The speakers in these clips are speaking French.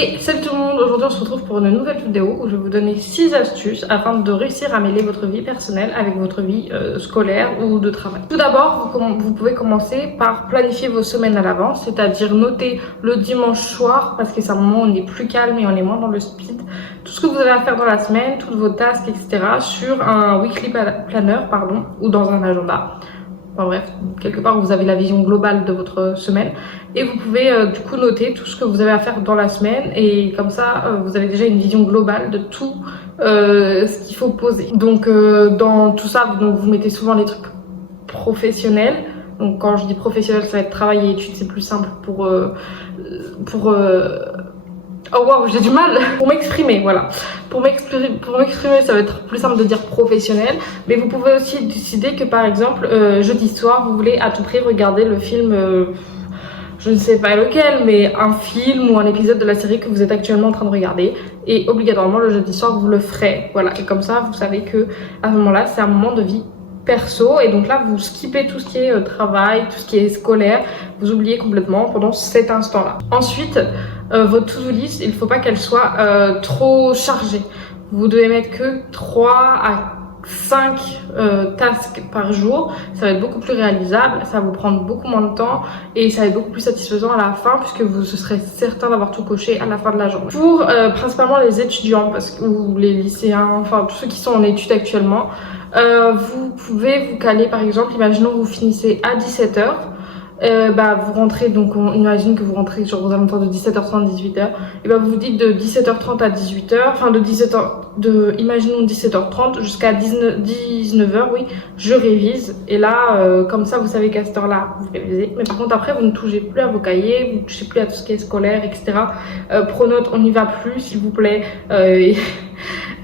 Et salut tout le monde, aujourd'hui on se retrouve pour une nouvelle vidéo où je vais vous donner 6 astuces afin de réussir à mêler votre vie personnelle avec votre vie scolaire ou de travail. Tout d'abord, vous pouvez commencer par planifier vos semaines à l'avance, c'est-à-dire noter le dimanche soir, parce que c'est un moment où on est plus calme et on est moins dans le speed, tout ce que vous avez à faire dans la semaine, toutes vos tasks, etc. sur un weekly planner, ou dans un agenda. Enfin bref, quelque part vous avez la vision globale de votre semaine et vous pouvez du coup noter tout ce que vous avez à faire dans la semaine et comme ça vous avez déjà une vision globale de tout ce qu'il faut poser. Donc dans tout ça, vous mettez souvent les trucs professionnels. Donc quand je dis professionnel, ça va être travail et études, c'est plus simple pour oh waouh, j'ai du mal pour m'exprimer, voilà. Pour m'exprimer, ça va être plus simple de dire professionnel. Mais vous pouvez aussi décider que par exemple, jeudi soir, vous voulez à tout prix regarder le film, je ne sais pas lequel, mais un film ou un épisode de la série que vous êtes actuellement en train de regarder. Et obligatoirement, le jeudi soir, vous le ferez. Voilà, et comme ça, vous savez que à ce moment-là, c'est un moment de vie perso. Et donc là, vous skippez tout ce qui est travail, tout ce qui est scolaire. Vous oubliez complètement pendant cet instant-là. Ensuite, votre to-do list, il ne faut pas qu'elle soit trop chargée. Vous devez mettre que 3 à 5 tasks par jour. Ça va être beaucoup plus réalisable, ça va vous prendre beaucoup moins de temps et ça va être beaucoup plus satisfaisant à la fin puisque vous serez certain d'avoir tout coché à la fin de la journée. Pour principalement les étudiants ou les lycéens, enfin tous ceux qui sont en études actuellement, vous pouvez vous caler par exemple, imaginons vous finissez à 17h. Vous rentrez, donc on imagine que vous rentrez sur aux alentours de 17h30, 18h, et vous vous dites de 17h30 à 18h, enfin imaginons 17h30 jusqu'à 19h, oui, je révise, et là, comme ça, vous savez qu'à cette heure-là, vous révisez, mais par contre, après, vous ne touchez plus à vos cahiers, vous ne touchez plus à tout ce qui est scolaire, etc. Pronote, on n'y va plus, s'il vous plaît,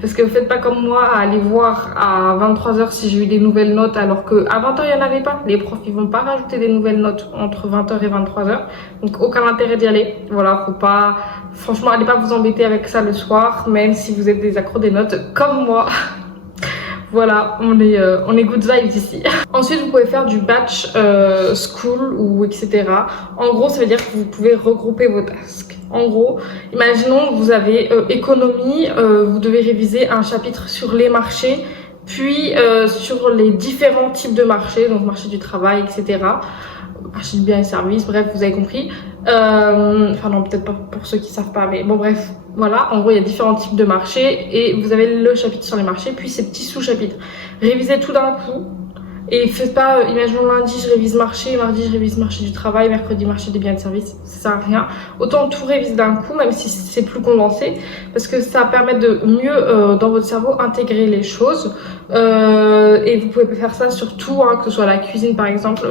parce que vous faites pas comme moi à aller voir à 23h si j'ai eu des nouvelles notes alors que à 20h il n'y en avait pas. Les profs ils vont pas rajouter des nouvelles notes entre 20h et 23h. Donc aucun intérêt d'y aller. Voilà, faut pas, franchement allez pas vous embêter avec ça le soir, même si vous êtes des accros des notes comme moi. Voilà, on est good vibes ici. Ensuite, vous pouvez faire du batch school ou etc. En gros, ça veut dire que vous pouvez regrouper vos tasks. En gros, imaginons que vous avez économie, vous devez réviser un chapitre sur les marchés, puis sur les différents types de marchés, donc marché du travail, etc. Marché du bien et services, bref, vous avez compris. Enfin non, peut-être pas pour ceux qui savent pas, mais bon bref, voilà. En gros, il y a différents types de marchés et vous avez le chapitre sur les marchés, puis ces petits sous-chapitres. Révisez tout d'un coup. Et faites pas, imaginons lundi je révise marché, mardi je révise marché du travail, mercredi marché des biens et de services, ça sert à rien. Autant tout réviser d'un coup, même si c'est plus condensé, parce que ça permet de mieux dans votre cerveau intégrer les choses. Et vous pouvez faire ça sur tout, hein, que ce soit la cuisine par exemple.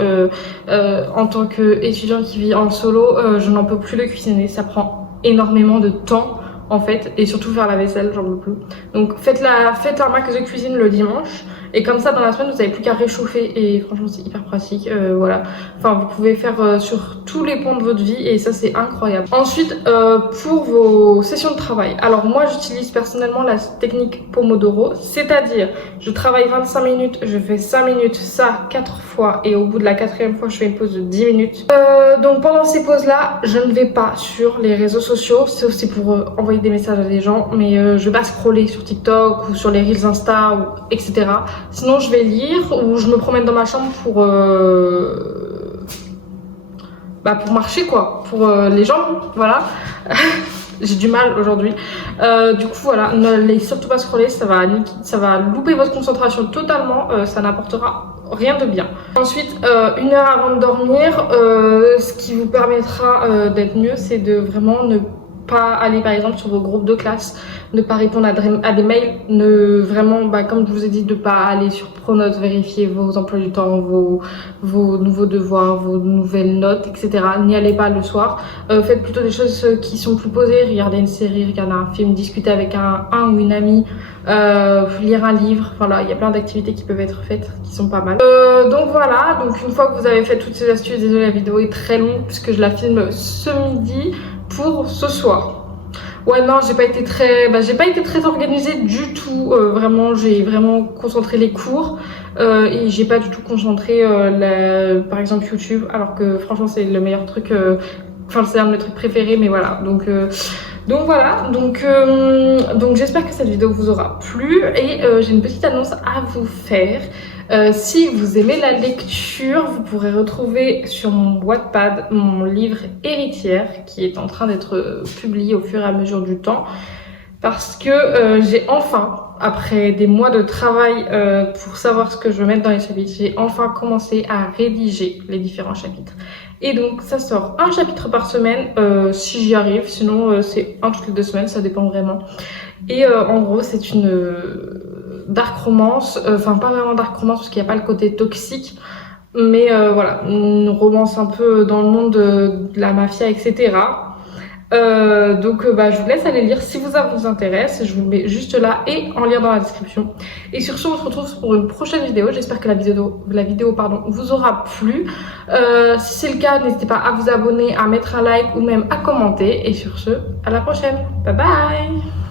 En tant qu'étudiant qui vit en solo, je n'en peux plus de cuisiner, ça prend énormément de temps. En fait, et surtout faire la vaisselle, j'en peux plus. Donc faites un max de cuisine le dimanche et comme ça dans la semaine vous n'avez plus qu'à réchauffer et franchement c'est hyper pratique. Voilà, enfin vous pouvez faire sur tous les pans de votre vie et ça c'est incroyable. Ensuite pour vos sessions de travail, alors moi j'utilise personnellement la technique Pomodoro, c'est-à-dire je travaille 25 minutes, je fais 5 minutes ça 4 fois et au bout de la 4e fois je fais une pause de 10 minutes. Donc pendant ces pauses là je ne vais pas sur les réseaux sociaux, sauf c'est pour envoyer des messages à des gens, mais je vais pas scroller sur TikTok ou sur les reels Insta ou etc. Sinon je vais lire ou je me promène dans ma chambre pour marcher quoi, pour les jambes, voilà. J'ai du mal aujourd'hui. Du coup voilà, n'allez surtout pas scroller, ça va louper votre concentration totalement, ça n'apportera rien de bien. Ensuite, 1 heure avant de dormir, ce qui vous permettra d'être mieux, c'est de vraiment ne pas aller par exemple sur vos groupes de classe, ne pas répondre à des mails, ne vraiment, comme je vous ai dit, de pas aller sur Pronote, vérifier vos emplois du temps, vos nouveaux devoirs, vos nouvelles notes, etc. N'y allez pas le soir. Faites plutôt des choses qui sont plus posées, regardez une série, regardez un film, discuter avec un ou une amie, lire un livre, voilà, il y a plein d'activités qui peuvent être faites, qui sont pas mal. Donc voilà, donc une fois que vous avez fait toutes ces astuces, désolé la vidéo est très longue puisque je la filme ce midi pour ce soir. Ouais non, j'ai pas été très organisée du tout, vraiment j'ai vraiment concentré les cours et j'ai pas du tout concentré par exemple YouTube, alors que franchement c'est le meilleur truc, enfin c'est un de mes trucs préférés, mais voilà, donc Donc voilà, donc j'espère que cette vidéo vous aura plu et j'ai une petite annonce à vous faire. Si vous aimez la lecture, vous pourrez retrouver sur mon Wattpad mon livre Héritière qui est en train d'être publié au fur et à mesure du temps. Parce que j'ai enfin, après des mois de travail pour savoir ce que je veux mettre dans les chapitres, j'ai enfin commencé à rédiger les différents chapitres. Et donc ça sort un chapitre par semaine si j'y arrive, sinon c'est un toutes les 2 semaines, ça dépend vraiment. Et en gros c'est une dark romance, enfin pas vraiment dark romance parce qu'il n'y a pas le côté toxique, mais voilà, une romance un peu dans le monde de la mafia, etc. Je vous laisse aller lire si ça vous intéresse, je vous le mets juste là et en lien dans la description. Et sur ce, on se retrouve pour une prochaine vidéo. J'espère que la vidéo vous aura plu. Si c'est le cas, n'hésitez pas à vous abonner, à mettre un like ou même à commenter. Et sur ce, à la prochaine. Bye bye.